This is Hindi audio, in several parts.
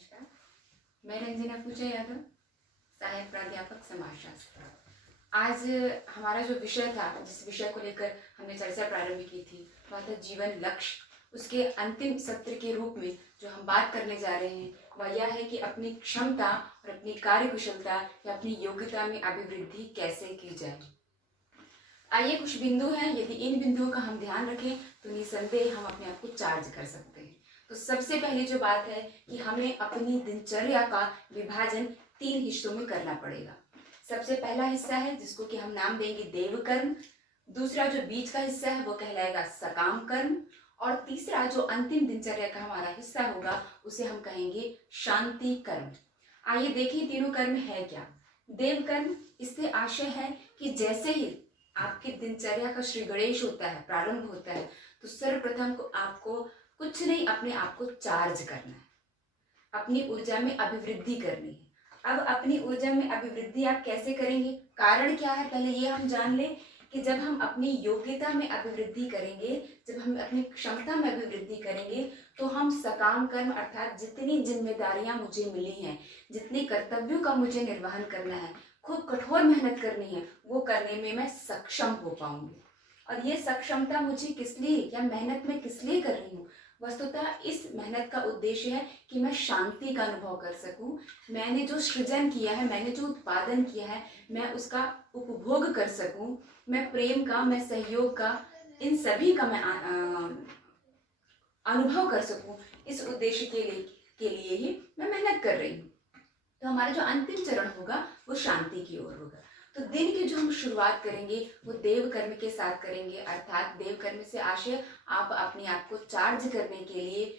नमस्कार। मैं रंजना पूजा यादव, सहायक प्राध्यापक समाजशास्त्र। आज हमारा जो विषय था, जिस विषय को लेकर हमने चर्चा प्रारंभ की थी, वह था जीवन लक्ष्य। उसके अंतिम सत्र के रूप में जो हम बात करने जा रहे हैं वह यह है कि अपनी क्षमता और अपनी कार्य कुशलता या अपनी योग्यता में अभिवृद्धि कैसे की जाए। आइए, कुछ बिंदु हैं, यदि इन बिंदुओं का हम ध्यान रखें तो निसंदेह हम अपने आप को चार्ज कर सकते हैं। तो सबसे पहली जो बात है कि हमें अपनी दिनचर्या का विभाजन 3 हिस्सों में करना पड़ेगा। सबसे पहला हिस्सा है जिसको कि हम नाम देंगे देव कर्म, दूसरा जो बीच का हिस्सा है वो कहलाएगा सकाम कर्म, और तीसरा जो अंतिम दिनचर्या का हमारा हिस्सा होगा उसे हम कहेंगे शांति कर्म। आइए देखिए तीनों कर्म है क्या। देव कर्म, इससे आशय है कि जैसे ही आपकी दिनचर्या का श्री गणेश होता है, प्रारंभ होता है, तो सर्वप्रथम को आपको कुछ नहीं, अपने आप को चार्ज करना है, अपनी ऊर्जा में अभिवृद्धि करनी है। अब अपनी ऊर्जा में अभिवृद्धि आप कैसे करेंगे, कारण क्या है, पहले ये हम जान लें कि जब हम अपनी योग्यता में अभिवृद्धि करेंगे, जब हम अपनी क्षमता में अभिवृद्धि करेंगे, तो हम सकाम कर्म अर्थात जितनी जिम्मेदारियां मुझे मिली हैं, जितने कर्तव्यों का मुझे निर्वहन करना है, खूब कठोर मेहनत करनी है, वो करने में मैं सक्षम हो पाऊंगी। और ये सक्षमता मुझे किस लिए या मेहनत में किस लिए कर रही हूँ, वस्तुतः इस मेहनत का उद्देश्य है कि मैं शांति का अनुभव कर सकूं। मैंने जो सृजन किया है, मैंने जो उत्पादन किया है, मैं उसका उपभोग कर सकूं। मैं प्रेम का, मैं सहयोग का, इन सभी का मैं अनुभव कर सकूं। इस उद्देश्य के लिए ही मैं मेहनत कर रही हूँ। तो हमारा जो अंतिम चरण होगा वो शांति की ओर होगा। तो दिन की जो हम शुरुआत करेंगे वो देव कर्म के साथ करेंगे, अर्थात देव कर्म से आशय आप अपने आप को चार्ज करने के लिए,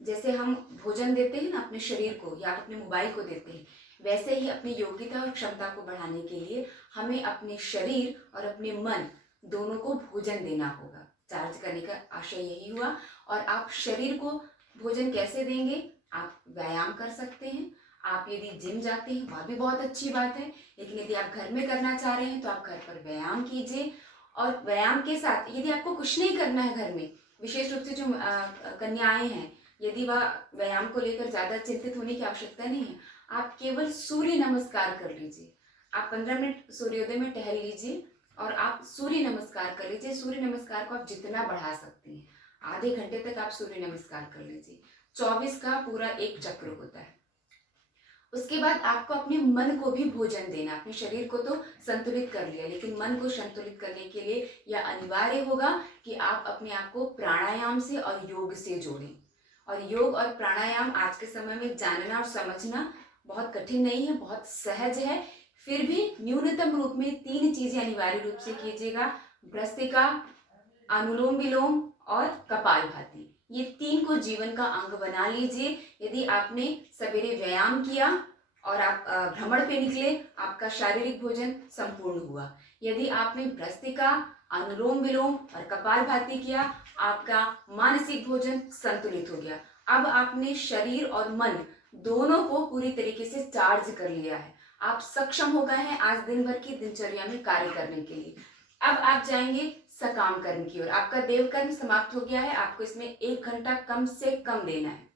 जैसे हम भोजन देते हैं ना अपने शरीर को या अपने मोबाइल को देते हैं, वैसे ही अपनी योग्यता और क्षमता को बढ़ाने के लिए हमें अपने शरीर और अपने मन दोनों को भोजन देना होगा। चार्ज करने का आशय यही हुआ। और आप शरीर को भोजन कैसे देंगे, आप व्यायाम कर सकते हैं। आप यदि जिम जाते हैं वह भी बहुत अच्छी बात है, लेकिन यदि आप घर में करना चाह रहे हैं तो आप घर पर व्यायाम कीजिए। और व्यायाम के साथ यदि आपको कुछ नहीं करना है घर में, विशेष रूप से जो कन्याएं हैं, यदि वह व्यायाम को लेकर ज़्यादा चिंतित होने की आवश्यकता नहीं है, आप केवल सूर्य नमस्कार कर लीजिए। आप 15 मिनट सूर्योदय में टहल लीजिए और आप सूर्य नमस्कार कर लीजिए। सूर्य नमस्कार को आप जितना बढ़ा सकते हैं, आधे घंटे तक आप सूर्य नमस्कार कर लीजिए। 24 का पूरा एक चक्र होता है। उसके बाद आपको अपने मन को भी भोजन देना। अपने शरीर को तो संतुलित कर लिया, लेकिन मन को संतुलित करने के लिए यह अनिवार्य होगा कि आप अपने आप को प्राणायाम से और योग से जोड़ें। और योग और प्राणायाम आज के समय में जानना और समझना बहुत कठिन नहीं है, बहुत सहज है। फिर भी न्यूनतम रूप में 3 चीजें अनिवार्य रूप से कीजिएगा: भ्रस्त्रिका, अनुलोम विलोम और कपालभाति। ये 3 को जीवन का अंग बना लीजिए। यदि आपने सवेरे व्यायाम किया और आप भ्रमण पे निकले, आपका शारीरिक भोजन संपूर्ण हुआ। यदि आपने भ्रस्त्रिका, अनुलोम विलोम और कपालभाति किया, आपका मानसिक भोजन संतुलित हो गया। अब आपने शरीर और मन दोनों को पूरी तरीके से चार्ज कर लिया है। आप सक्षम हो गए हैं आज दिन भर की दिनचर्या में कार्य करने के लिए। अब आप जाएंगे सकाम कर्म की ओर। आपका देव कर्म समाप्त हो गया है, आपको इसमें 1 घंटा कम से कम देना है।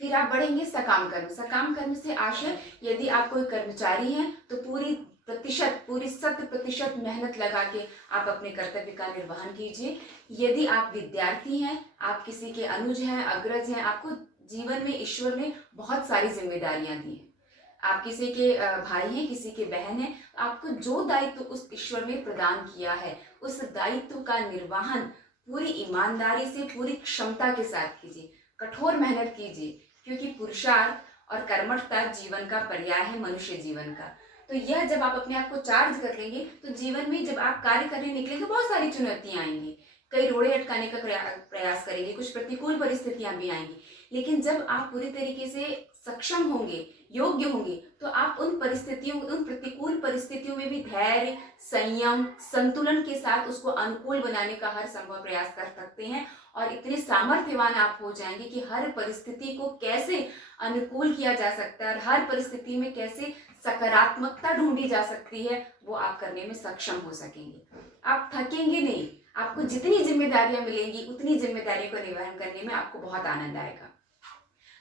फिर आप बढ़ेंगे सकाम कर्म। सकाम कर्म से आशय, यदि आप कोई कर्मचारी हैं तो पूरी 100% मेहनत लगा के आप अपने कर्तव्य का निर्वहन कीजिए। यदि आप विद्यार्थी हैं, आप किसी के अनुज हैं, अग्रज हैं, आपको जीवन में ईश्वर ने बहुत सारी जिम्मेदारियां दी हैं, आप किसी के भाई हैं, किसी के बहन हैं, आपको जो दायित्व उस ईश्वर ने प्रदान किया है, उस दायित्व का निर्वहन पूरी ईमानदारी से, पूरी क्षमता के साथ कीजिए। कठोर मेहनत कीजिए, क्योंकि पुरुषार्थ और कर्मठता जीवन का पर्याय है, मनुष्य जीवन का। तो यह जब आप अपने आप को चार्ज कर लेंगे तो जीवन में जब आप कार्य करने निकलेंगे बहुत सारी चुनौतियां आएंगी, कई रोड़े अटकाने का प्रयास करेंगे, कुछ प्रतिकूल परिस्थितियां भी आएंगी। लेकिन जब आप पूरी तरीके से सक्षम होंगे, योग्य होंगे, तो आप उन परिस्थितियों, उन प्रतिकूल परिस्थितियों में भी धैर्य, संयम, संतुलन के साथ उसको अनुकूल बनाने का हर संभव प्रयास कर सकते हैं। और इतने सामर्थ्यवान आप हो जाएंगे कि हर परिस्थिति को कैसे अनुकूल किया जा सकता है और हर परिस्थिति में कैसे सकारात्मकता ढूंढी जा सकती है, वो आप करने में सक्षम हो सकेंगे। आप थकेंगे नहीं। आपको जितनी जिम्मेदारियां मिलेंगी उतनी जिम्मेदारियों को निर्वहन करने में आपको बहुत आनंद आएगा।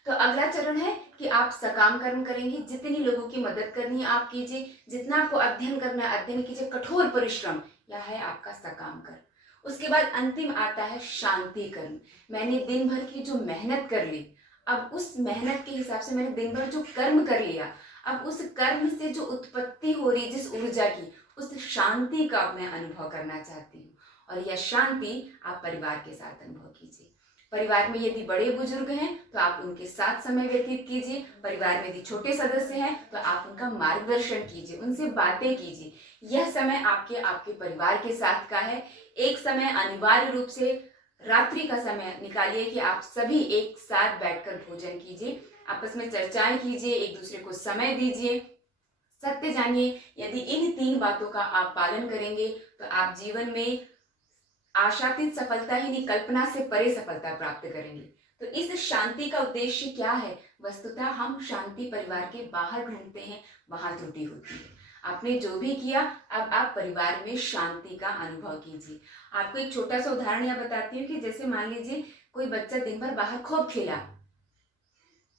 तो अगला चरण है कि आप सकाम कर्म करेंगे, जितनी लोगों की मदद करनी है आप कीजिए, जितना आपको अध्ययन करना है अध्ययन कीजिए, कठोर परिश्रम, यह है आपका सकाम कर्म। उसके बाद अंतिम आता है शांति कर्म। मैंने दिन भर की जो मेहनत कर ली, अब उस मेहनत के हिसाब से मैंने दिन भर जो कर्म कर लिया, अब उस कर्म से जो उत्पत्ति हो रही जिस ऊर्जा की, उस शांति का मैं अनुभव करना चाहती हूँ। और यह शांति आप परिवार के साथ अनुभव कीजिए। परिवार में यदि बड़े बुजुर्ग हैं तो आप उनके साथ समय व्यतीत कीजिए। परिवार में यदि छोटे सदस्य हैं तो आप उनका मार्गदर्शन कीजिए, उनसे बातें कीजिए। यह समय आपके आपके परिवार के साथ का है। एक समय अनिवार्य रूप से रात्रि का समय निकालिए कि आप सभी एक साथ बैठकर भोजन कीजिए, आपस में चर्चाएं कीजिए, एक दूसरे को समय दीजिए, सत्य जानिए। यदि इन 3 बातों का आप पालन करेंगे तो आप जीवन में आशातीत सफलता ही नहीं, कल्पना से परे सफलता प्राप्त करेंगे। तो इस शांति का उद्देश्य क्या है? वस्तुतः हम शांति परिवार के बाहर ढूंढते हैं, वहां त्रुटि होती है। आपने जो भी किया, अब आप परिवार में शांति का अनुभव कीजिए। आपको एक छोटा सा उदाहरण यह बताती हूँ कि जैसे मान लीजिए कोई बच्चा दिन भर बाहर खूब खेला,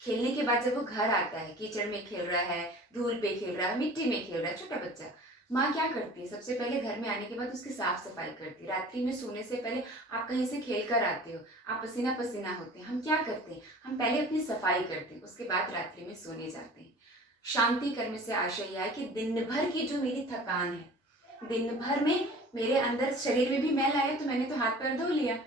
खेलने के बाद जब वो घर आता है, कीचड़ में खेल रहा है, धूल पे खेल रहा है, मिट्टी में खेल रहा है छोटा बच्चा, माँ क्या करती है? सबसे पहले घर में आने के बाद उसकी साफ सफाई करती है। रात्रि में सोने से पहले आप कहीं से खेल कर आते हो, आप पसीना पसीना होते हैं, हम क्या करते हैं? हम पहले अपनी सफाई करते हैं, उसके बाद रात्रि में सोने जाते हैं। शांति कर्म से आशय यह है कि दिन भर की जो मेरी थकान है, दिन भर में मेरे अंदर शरीर में भी मैल आया तो मैंने तो हाथ पैर धो लिया,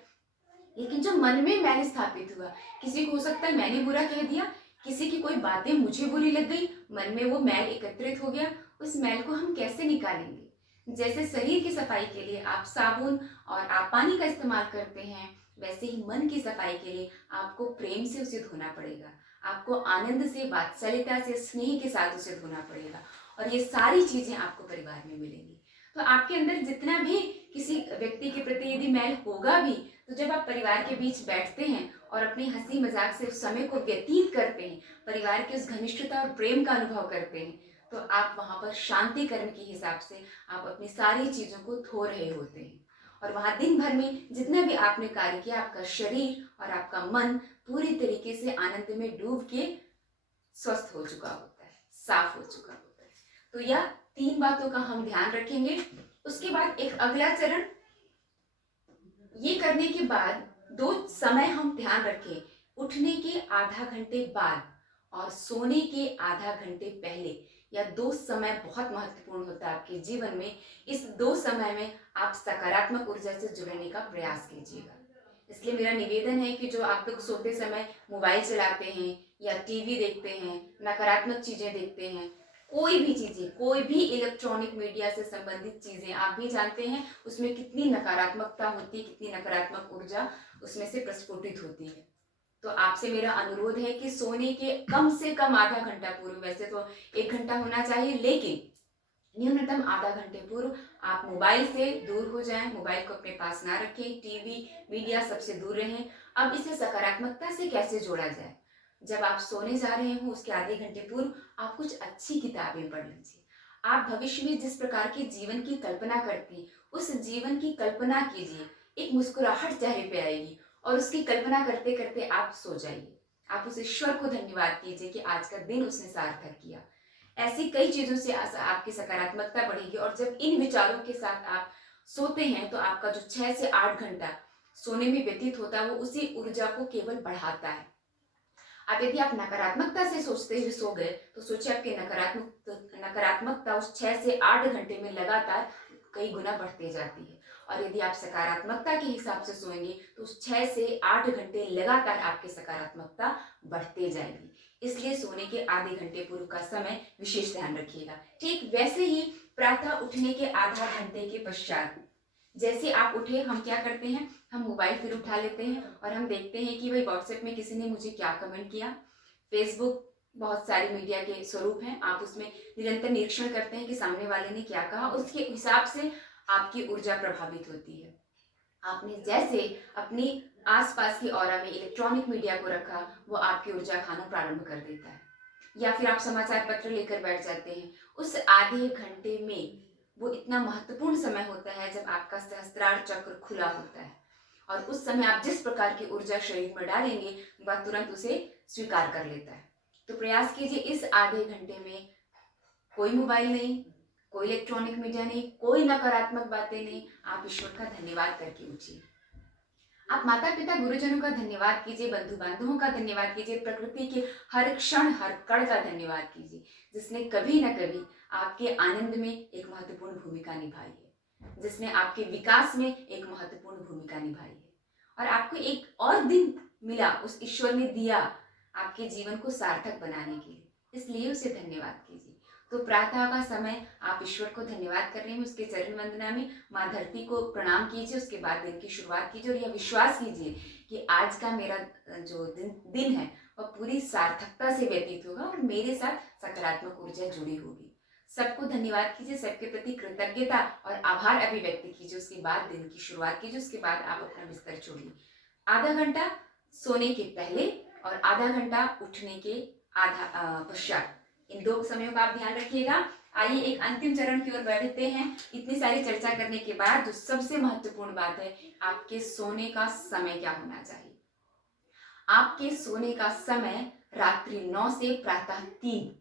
लेकिन जो मन में मैल स्थापित हुआ, किसी को हो सकता है मैंने बुरा कह दिया, किसी की कोई बातें मुझे बुरी लग गई, मन में वो मैल एकत्रित हो गया, उस मैल को हम कैसे निकालेंगे? जैसे शरीर की सफाई के लिए आप साबुन और आप पानी का इस्तेमाल करते हैं, वैसे ही मन की सफाई के लिए आपको प्रेम से उसे धोना पड़ेगा, आपको आनंद से, वात्सल्यता से, स्नेह के साथ उसे धोना पड़ेगा। और ये सारी चीजें आपको परिवार में मिलेंगी। तो आपके अंदर जितना भी किसी व्यक्ति के प्रति यदि मैल होगा भी, तो जब आप परिवार के बीच बैठते हैं और अपनी हंसी मजाक से उस समय को व्यतीत करते हैं, परिवार की उस घनिष्ठता और प्रेम का अनुभव करते हैं, तो आप वहां पर शांति कर्म के हिसाब से आप अपनी सारी चीजों को धो रहे होते हैं। और वहां दिन भर में जितना भी आपने कार्य किया, आपका शरीर और आपका मन पूरी तरीके से आनंद में डूब के स्वस्थ हो चुका होता है, साफ हो चुका होता है। तो यह 3 बातों का हम ध्यान रखेंगे। उसके बाद एक अगला चरण, ये करने के बाद 2 समय हम ध्यान रखें, उठने के आधा घंटे बाद और सोने के आधा घंटे पहले। यह 2 समय बहुत महत्वपूर्ण होता है आपके जीवन में। इस 2 समय में आप सकारात्मक ऊर्जा से जुड़ने का प्रयास कीजिएगा। इसलिए मेरा निवेदन है कि जो आप लोग सोते समय मोबाइल चलाते हैं या टीवी देखते हैं, नकारात्मक चीजें देखते हैं, कोई भी चीजें, कोई भी इलेक्ट्रॉनिक मीडिया से संबंधित चीजें, आप भी जानते हैं उसमें कितनी नकारात्मकता होती है, कितनी नकारात्मक ऊर्जा उसमें से प्रस्फुटित होती है। तो आपसे मेरा अनुरोध है कि सोने के कम से कम आधा घंटा पूर्व, वैसे तो 1 घंटा होना चाहिए, लेकिन न्यूनतम आधा घंटे पूर्व आप मोबाइल से दूर हो जाएं, मोबाइल को अपने पास ना रखें, टीवी मीडिया सबसे दूर रहें। अब इसे सकारात्मकता से कैसे जोड़ा जाए? जब आप सोने जा रहे हो उसके आधे घंटे पूर्व आप कुछ अच्छी किताबें पढ़ लीजिए। आप भविष्य में जिस प्रकार के जीवन की कल्पना करती, उस जीवन की कल्पना कीजिए। एक मुस्कुराहट चेहरे पे आएगी और उसकी कल्पना करते करते आप सो जाइए। आप उस ईश्वर को धन्यवाद कीजिए कि आज का दिन उसने सार्थक किया। ऐसी कई चीजों से आपकी सकारात्मकता बढ़ेगी। और जब इन विचारों के साथ आप सोते हैं तो आपका जो 6 से 8 घंटा सोने में व्यतीत होता है वो उसी ऊर्जा को केवल बढ़ाता है। अब यदि आप नकारात्मकता से सोचते हुए सो गए तो सोचिए आपकी नकारात्मकता उस 6 से 8 घंटे में लगातार कई गुना बढ़ते जाती है। और यदि आप सकारात्मकता के हिसाब से सोएंगे तो उस 6 से 8 घंटे लगातार आपकी सकारात्मकता बढ़ते जाएगी। इसलिए सोने के आधे घंटे पूर्व का समय विशेष ध्यान रखिएगा। ठीक वैसे ही प्रातः उठने के आधा घंटे के पश्चात जैसे आप उठे, हम क्या करते हैं, हम मोबाइल फिर उठा लेते हैं और हम देखते हैं कि भाई व्हाट्सएप में किसी ने मुझे क्या कमेंट किया। फेसबुक, बहुत सारी मीडिया के स्वरूप हैं, आप उसमें निरंतर निरीक्षण करते हैं कि सामने वाले ने क्या कहा, उसके हिसाब से आपकी ऊर्जा प्रभावित होती है। आपने जैसे अपनी आसपास की ऑरा में इलेक्ट्रॉनिक मीडिया को रखा, वो आपकी ऊर्जा खाना प्रारंभ कर देता है। या फिर आप समाचार पत्र लेकर बैठ जाते हैं। उस आधे घंटे में वो इतना महत्वपूर्ण समय होता है जब आपका सहस्त्रार चक्र खुला होता है और उस समय आप जिस प्रकार की ऊर्जा शरीर में डालेंगे वह तुरंत उसे स्वीकार कर लेता है। तो प्रयास कीजिए इस आधे घंटे में कोई मोबाइल नहीं, कोई इलेक्ट्रॉनिक मीडिया नहीं, कोई नकारात्मक बातें नहीं, आप ईश्वर का धन्यवाद करके उठिए। आप माता पिता गुरुजनों का धन्यवाद कीजिए, बंधु बांधवों का धन्यवाद कीजिए, प्रकृति के हर क्षण हर कण का धन्यवाद कीजिए, जिसने कभी न कभी आपके आनंद में एक महत्वपूर्ण भूमिका निभाई है, जिसने आपके विकास में एक महत्वपूर्ण भूमिका निभाई है, और आपको एक और दिन मिला, उस ईश्वर ने दिया आपके जीवन को सार्थक बनाने के लिए, इसलिए उसे धन्यवाद कीजिए। तो प्रातः का समय आप ईश्वर को धन्यवाद करने में, उसके चरण वंदना में माँ धरती को प्रणाम कीजिए, उसके बाद दिन की शुरुआत कीजिए और यह विश्वास कीजिए कि आज का मेरा जो दिन है वह पूरी सार्थकता से व्यतीत होगा और मेरे साथ सकारात्मक ऊर्जा जुड़ी होगी। सबको धन्यवाद कीजिए, सबके प्रति कृतज्ञता और आभार अभिव्यक्त कीजिए, उसके बाद दिन की शुरुआत कीजिए, उसके बाद आप अपना बिस्तर छोड़िए। आधा घंटा सोने के पहले और आधा घंटा उठने के पश्चात, इन 2 समयों का आप ध्यान रखिएगा। आइए एक अंतिम चरण की ओर बढ़ते हैं। इतनी सारी चर्चा करने के बाद जो सबसे महत्वपूर्ण बात है, आपके सोने का समय क्या होना चाहिए। आपके सोने का समय रात्रि 9 से प्रातः 3।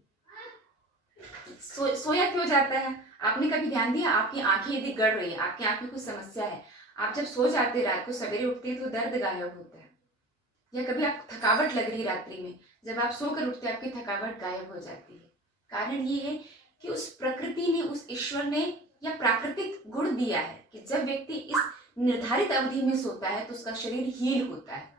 सोया क्यों जाता है, आपने कभी ध्यान दिया? आपकी आंखें यदि गड़ रही है, आपकी आंख में कुछ समस्या है, आप जब सो जाते हैं रात को, सवेरे उठते हैं तो दर्द गायब होता है, या कभी आप थकावट लग रही रात्रि में, जब आप सोकर उठते हैं आपकी थकावट गायब हो जाती है। कारण ये है कि उस प्रकृति ने, उस ईश्वर ने यह प्राकृतिक गुण दिया है कि जब व्यक्ति इस निर्धारित अवधि में सोता है तो उसका शरीर हील होता है,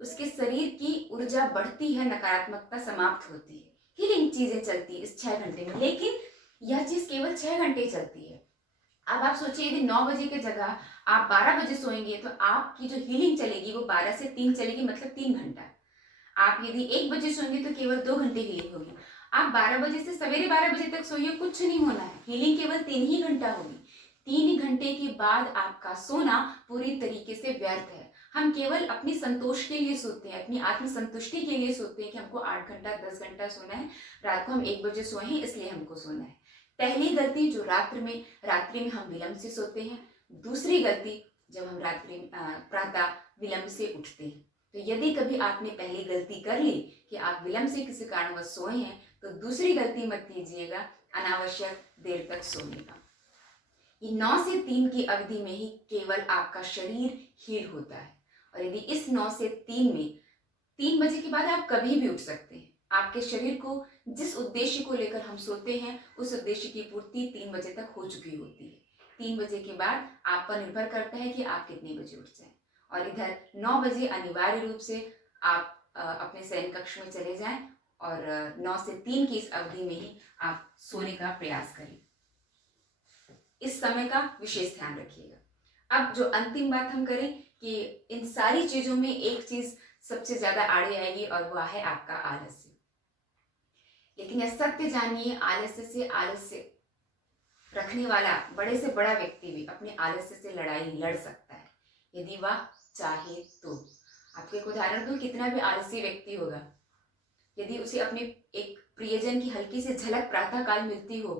उसके शरीर की ऊर्जा बढ़ती है, नकारात्मकता समाप्त होती है, हीलिंग चीजें चलती है इस 6 घंटे में। लेकिन यह चीज केवल 6 घंटे चलती है। अब आप सोचिए, यदि 9 बजे की जगह आप 12 बजे सोएंगे तो आपकी जो हीलिंग चलेगी वो 12 से 3 चलेगी, मतलब 3 घंटा। आप यदि 1 बजे सोएंगे तो केवल 2 घंटे हीलिंग होगी। आप 12 बजे से सवेरे 12 बजे तक सोइए, कुछ नहीं होना है, हीलिंग केवल 3 ही घंटा होगी। 3 घंटे के बाद आपका सोना पूरी तरीके से व्यर्थ है। हम केवल अपनी संतोष के लिए सोते हैं, अपनी आत्म संतुष्टि के लिए सोते हैं कि हमको 8 घंटा 10 घंटा सोना है, रात को हम 1 बजे सोए हैं इसलिए हमको सोना है। पहली गलती जो रात्रि में हम विलंब से सोते हैं। दूसरी गलती, जब हम प्रातः विलंब से उठते हैं। तो यदि कभी आपने पहली गलती कर ली कि आप विलंब से किसी कारणवश सोए हैं, तो दूसरी गलती मत कीजिएगा, अनावश्यक देर तक सोने का। ये 9 से 3 की अवधि में ही केवल आपका शरीर हील होता है, और यदि इस 9 से 3 में 3 बजे के बाद आप कभी भी उठ सकते हैं। आपके शरीर को जिस उद्देश्य को लेकर हम सोते हैं, उस उद्देश्य की पूर्ति 3 बजे तक हो चुकी होती है। 3 बजे के बाद आप पर निर्भर करता है कि आप कितने बजे उठ जाएं, और इधर 9 बजे अनिवार्य रूप से आप अपने शयन कक्ष में चले जाएं, और 9 से 3 की इस अवधि में ही आप सोने का प्रयास करें। इस समय का विशेष ध्यान रखिएगा। अब जो अंतिम बात हम करें कि इन सारी चीजों में एक चीज सबसे ज्यादा आड़े आएगी, और वह है आपका आलस्य। लेकिन यह सत्य जानिए, आलस्य रखने वाला बड़े से बड़ा व्यक्ति भी अपने आलस्य से लड़ाई लड़ सकता है, यदि वह चाहे तो। आपको एक उदाहरण दूं, कितना भी आलसी व्यक्ति होगा, यदि उसे अपने एक प्रियजन की हल्की से झलक प्रातः काल मिलती हो,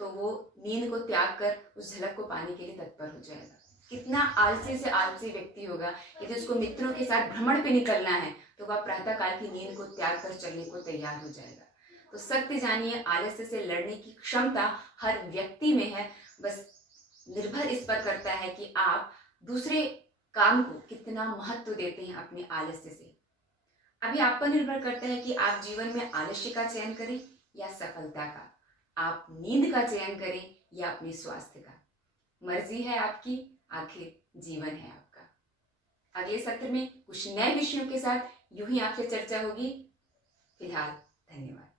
तो वो नींद को त्याग कर उस झलक को पाने के लिए तत्पर हो जाएगा। कितना आलसी से आलसी व्यक्ति होगा, यदि उसको मित्रों के साथ भ्रमण पे निकलना है तो वह प्रातः काल की नींद को त्याग कर चलने को तैयार हो जाएगा। तो सत्य जानिए, आलस्य से लड़ने की क्षमता हर व्यक्ति में है, बस निर्भर इस पर करता है कि आप दूसरे काम को कितना महत्व देते हैं अपने आलस्य से। अभी आप पर निर्भर करता है कि आप जीवन में आलस्य का चयन करें या सफलता का, आप नींद का चयन करें या अपने स्वास्थ्य का। मर्जी है आपकी, आखिर जीवन है आपका। अगले सत्र में कुछ नए विषयों के साथ यूं ही आपसे चर्चा होगी। फिलहाल धन्यवाद।